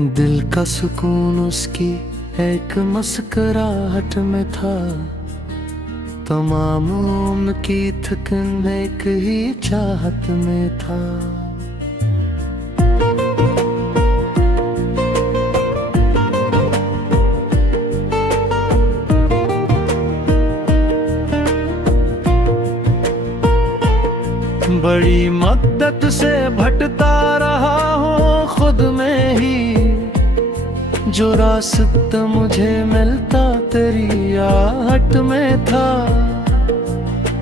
दिल का सुकून उसकी एक मुस्कुराहट में था। तमाम उम्र की थकन एक ही चाहत में था। बड़ी मद्दत से भटता रहा हूँ खुद में ही, जो रास्ता मुझे मिलता तेरी आहट में था।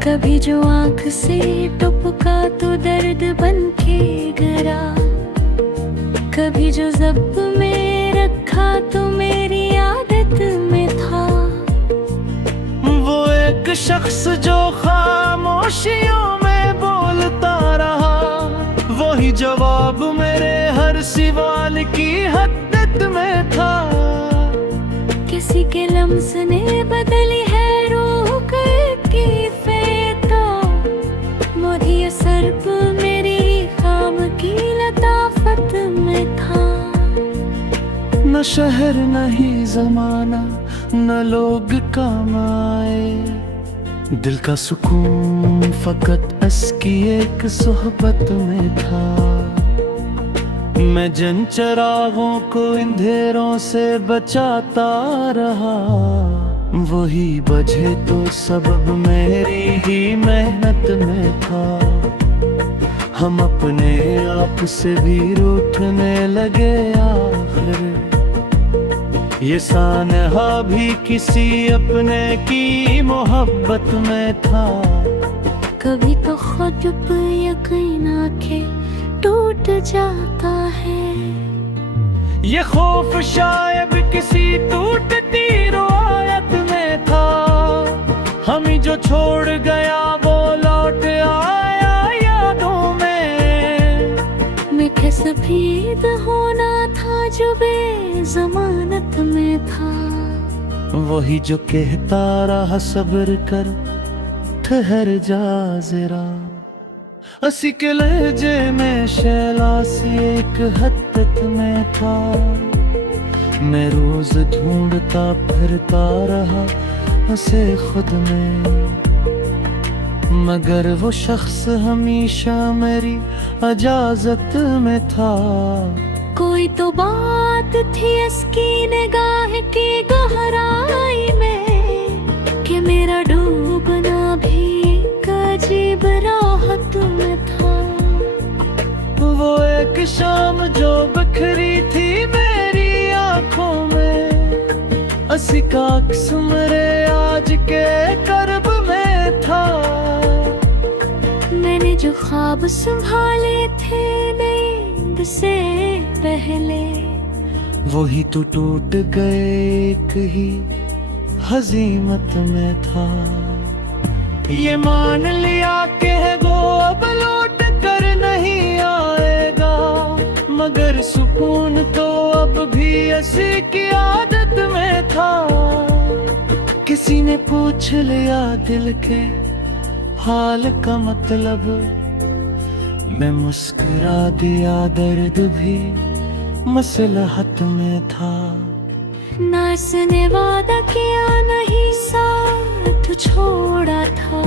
कभी जो आँख से टपका तो दर्द बन के गिरा, कभी जो ज़ब्त में रखा तो मेरी आदत में था। वो एक शख्स जो खामोशियों में बोलता रहा, वही जवाब मेरे हर सवाल की हद्दत में था। किसी के लम्स ने बदली है रूह की फेता, मोदी असर पर मेरी खाम की लताफत में था। न शहर न ही जमाना न लोग काम आए, दिल का सुकून फकत उसकी एक सोहबत में था। मैं जिन चिरागों को अंधेरों से बचाता रहा, वही वजह तो सबब मेरी ही मेहनत में था। हम अपने आप से भी रूठने लगे आखिर, ये सानहा भी किसी अपने की मोहब्बत में था। कभी तो खुद पे यकीन आके टूट जाता है, ये खौफ शायद किसी टूटती रिवायत में था। हम ही जो छोड़ गया वो लौट आया यादों में। मीठे सफेद होना था जो बेज़मानत में था। वही जो कहता रहा सब्र कर ठहर जा जरा, हंसी के लहजे में शैला सी एक हद्दत में था। मैं रोज ढूंढता फिरता रहा हंसे खुद में, मगर वो शख्स हमेशा मेरी इजाजत में था। कोई तो बात थी इसकी निगाह की गहराई में, कि मेरा डूबना भी एक अजीब राहत में था। वो एक शाम जो बिखरी थी मेरी आंखों में, असी का अक्स मेरे आज के कर्ब में था। मैंने जो ख्वाब संभाले थे नींद से पहले, वही तो टूट गए एक ही हजीमत में था। ये मान लिया कि वो अब लौट कर नहीं आएगा, मगर सुकून तो अब भी ऐसी की आदत में था। किसी ने पूछ लिया दिल के हाल का मतलब, मैं मुस्कुरा दिया दर्द भी मसलहत में था। ना इसने वादा किया नहीं साथ छोड़ा था।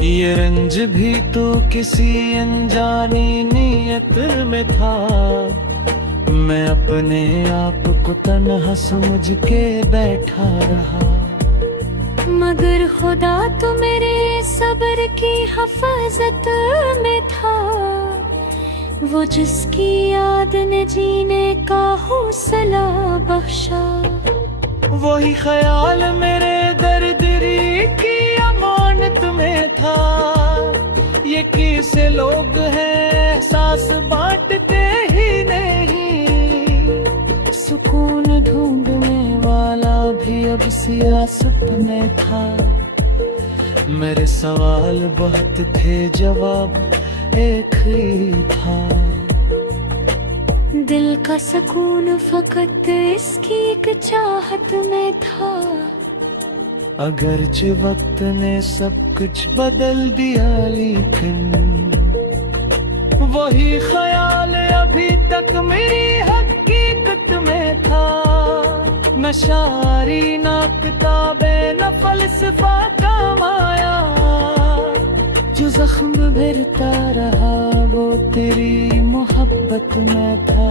ये रंज भी तो किसी अनजानी नीयत में था। मैं अपने आप को तन्हा समझ के बैठा रहा, मगर खुदा तो मेरे सब्र की हिफाजत में था। वो जिसकी याद ने जीने का हौसला बख्शा, वही ख्याल मेरे दर्द-दिरी की अमानत में था। ये कैसे लोग हैं एहसास बांटते ही नहीं, सुकून ढूंढने वाला भी अब सियासत में था। मेरे सवाल बहुत थे जवाब एक ही था। दिल का सुकून फकत इसकी एक चाहत में था। अगरचे वक्त ने सब कुछ बदल दिया, लेकिन वही ख्याल अभी तक मेरी हद न शायरी न किताबें न फलसफा कमाया, जो जख्म भरता रहा वो तेरी मोहब्बत में था।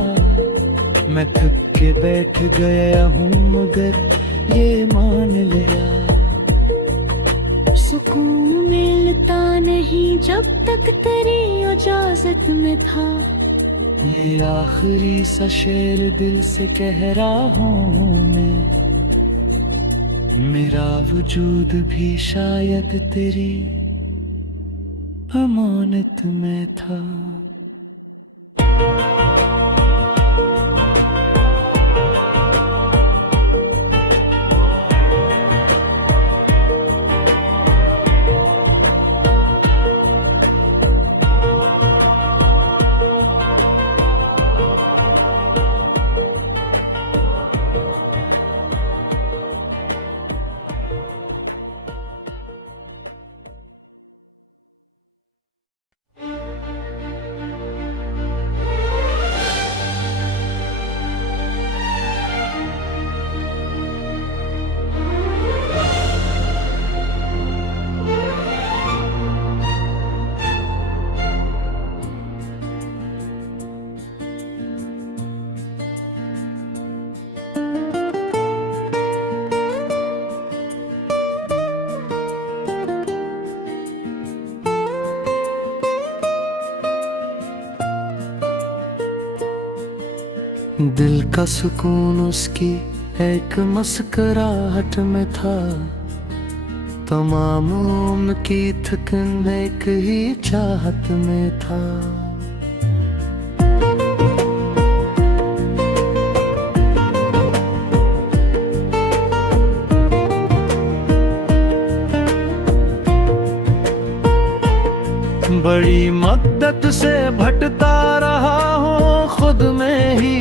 मैं थक के बैठ गया हूँ मगर ये मान लिया, सुकून मिलता नहीं जब तक तेरी इजाजत में था। ये आखिरी सा शेर दिल से कह रहा हूँ मैं, मेरा वजूद भी शायद तेरी अमानत में था। दिल का सुकून उसकी एक मुस्कुराहट में था, तमाम उम्र की थकन एक ही चाहत में था। बड़ी मद्दत से भटता रहा हूँ खुद में ही,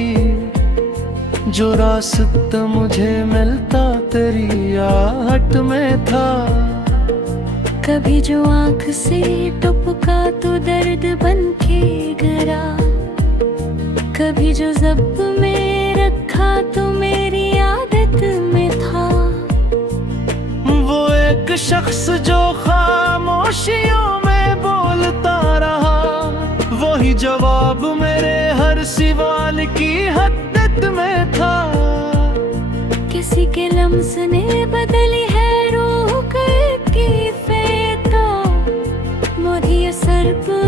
जो रास्ता मुझे मिलता तेरी आहट में था। कभी जो आँख से टपका तो दर्द बन के गिरा, कभी जो ज़ब्त में रखा तो मेरी आदत में था। वो एक शख्स जो खामोशियों में बोलता रहा, वही जवाब मेरे हर सवाल की हद्दत में था। किसी के लम्स ने बदली है रूह की फेता, वही असर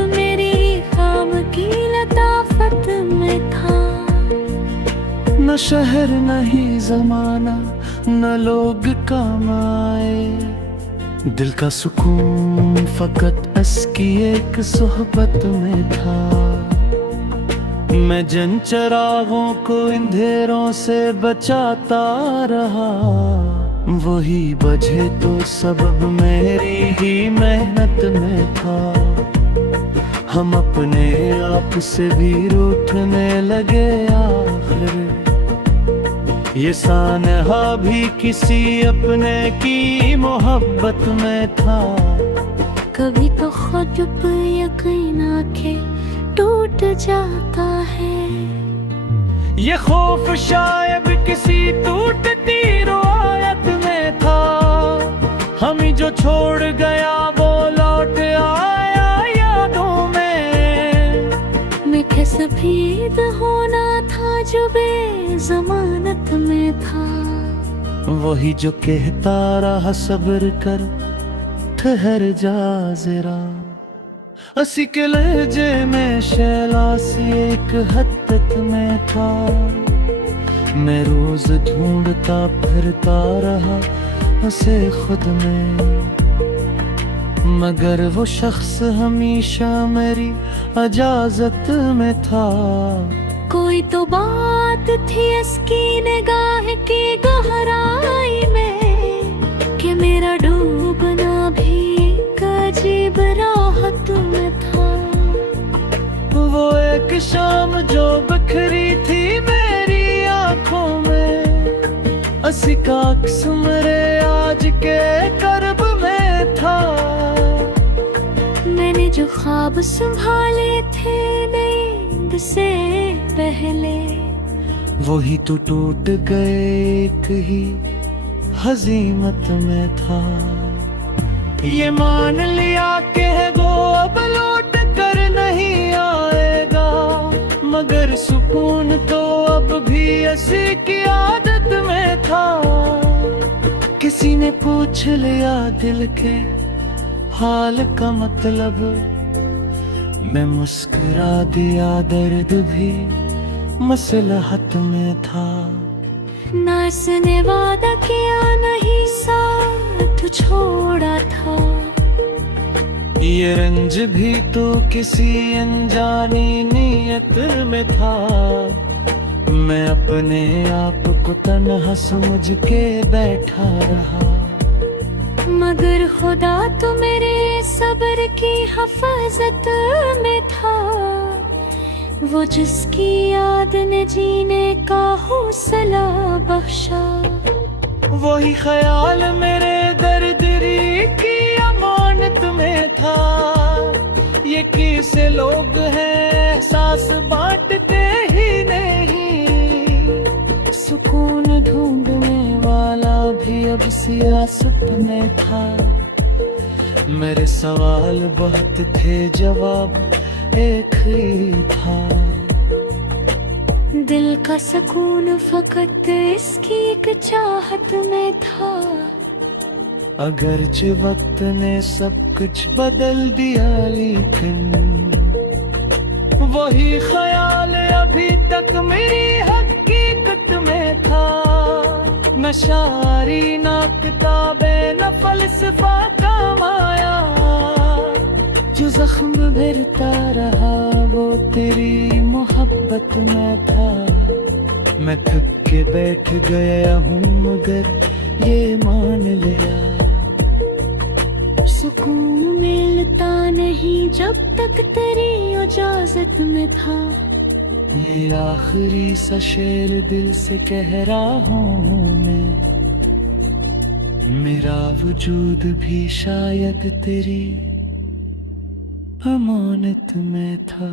मेरी खाम की लताफत में था। न शहर न ही जमाना न लोग काम आए, दिल का सुकून फकत उसकी एक सोहबत में था। मैं जिन चिरागों को अंधेरों से बचाता रहा, वही वजह तो सबब मेरी ही मेहनत में था। हम अपने आप से भी रूठने लगे आखिर, ये सानहा भी किसी अपने की मोहब्बत में था। कभी तो खुद पे यकीन आके टूट जाता है, ये खौफ शायद किसी टूटती रिवायत में था। हम ही जो छोड़ गया वो लौट आया यादों में। मीठे सफेद होना था जो बेज़मानत में था। वही जो कहता रहा सब्र कर ठहर जा जरा, असी के लहजे में शैला सी एक हद्दत में था। मैं रोज ढूंढता फिरता रहा उसे खुद में, मगर वो शख्स हमेशा मेरी इजाजत में था। कोई तो बात थी इसकी निगाह की गहराई में, कि मेरा डूबना भी एक अजीब राहत में था। वो एक शाम जो बिखरी थी मेरी आंखों में, असी का अक्स मेरे आज के कर्ब में था। मैंने जो ख्वाब संभाले थे नींद से पहले, वही तो टूट गए एक ही हजीमत में था। ये मान लिया कि है वो अब लौट कर नहीं आएगा, मगर सुकून तो अब भी ऐसी की आदत में था। किसी ने पूछ लिया दिल के हाल का मतलब, मैं मुस्कुरा दिया, दर्द भी मसलहत में था। ना इसने वादा किया नहीं साथ छोड़ा था, ये रंज भी तो किसी अनजानी नीयत में था। मैं अपने आप को तन्हा समझ के बैठा रहा, मगर खुदा तो मेरे सब्र की हिफाजत में था। वो जिसकी याद ने जीने का हौसला बख्शा, वही ख्याल मेरे दर्द-दिरी की अमानत में था। ये किसे लोग हैं एहसास बांटते ही नहीं, सुकून ढूंढने वाला भी अब सियासत में था। मेरे सवाल बहुत थे, जवाब एक ही था। दिल का सुकून फकत इसकी एक चाहत में था। अगरचे वक्त ने सब कुछ बदल दिया, लेकिन वही ख्याल अभी तक मेरी हकीकत में था। न शायरी, न किताबें, न फलसफा काम आया, जो जख्म भरता रहा वो तेरी मोहब्बत में था। मैं थक के बैठ गया हूँ, मगर ये मान लिया, सुकून मिलता नहीं जब तक तेरी इजाजत में था। ये आखिरी सा शेर दिल से कह रहा हूँ मैं, मेरा वजूद भी शायद तेरी अमानत में था।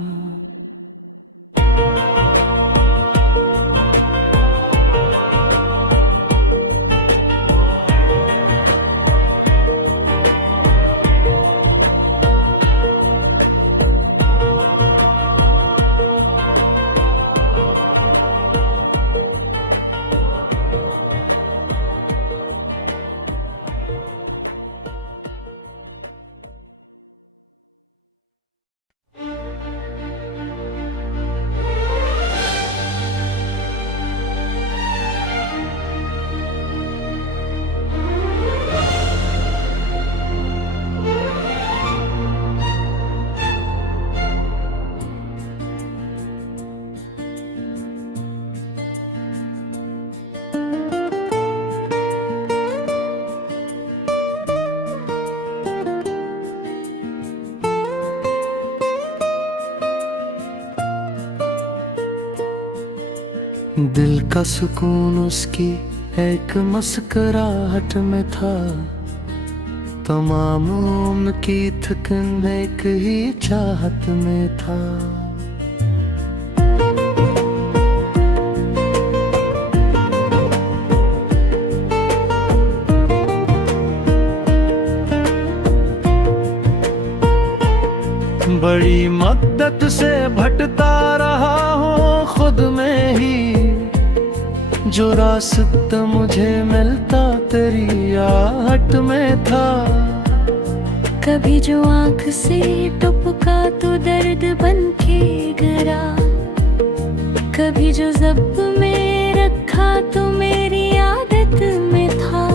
दिल का सुकून उसकी एक मुस्कुराहट में था। तमाम उम्र की थकन एक ही चाहत में था। बड़ी मद्दत से भटता रहा हूँ खुद में ही, जो रास्ता मुझे मिलता तेरी आहट में था। कभी जो आँख से टपका तो दर्द बन के गिरा, कभी जो ज़ब्त में रखा तो मेरी आदत में था।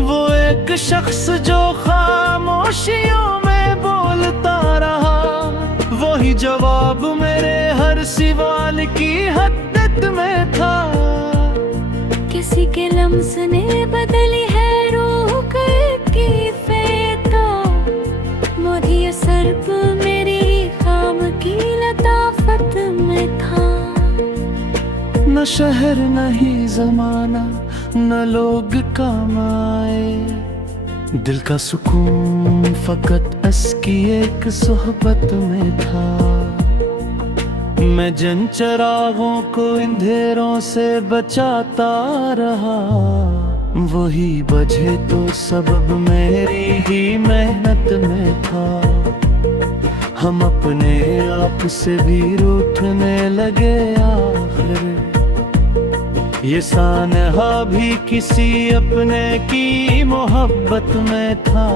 वो एक शख्स जो खामोशियों में बोलता रहा, वही जवाब मेरे हर सवाल की हद्दत में था। किसी के लम्स ने बदली है रूह की फेता, मोदी असर मेरी खाम की लताफत में था। न शहर नहीं जमाना, न लोग काम आए, दिल का सुकून फकत उसकी एक सोहबत में था। मैं जिन चरागों को अंधेरों से बचाता रहा, वही बजे तो सबब मेरी ही मेहनत में था। हम अपने आप से भी रूठने लगे आखिर, ये सानहा भी किसी अपने की मोहब्बत में था।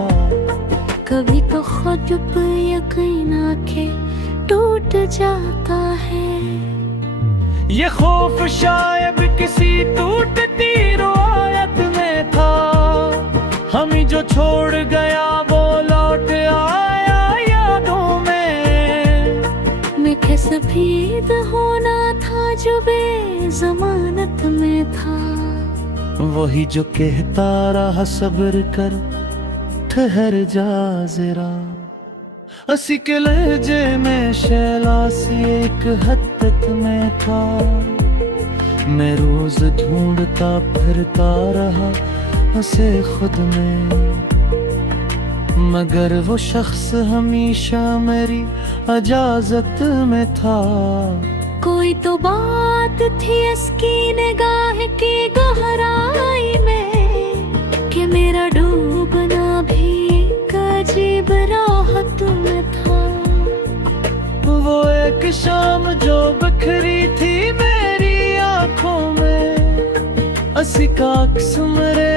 कभी तो खुद पे यकीन आके टूट जाता है, ये खौफ शायद किसी टूटती रिवायत में था। हम ही जो छोड़ गया वो लौट आया यादों में। मीठे सफेद होना था जो बेजमानत में था। वही जो कहता रहा सब्र कर, ठहर जा जरा। असी के लहजे में शैला सी एक हद में था। मैं रोज ढूंढता फिरता रहा उसे खुद में, मगर वो शख्स हमेशा मेरी इजाजत में था। कोई तो बात थी इसकी निगाह की गहराई में, कि मेरा डूबना भी एक अजीब राहत में था। वो एक शाम जो बिखरी थी मेरी आंखों में, असी का अक्स मेरे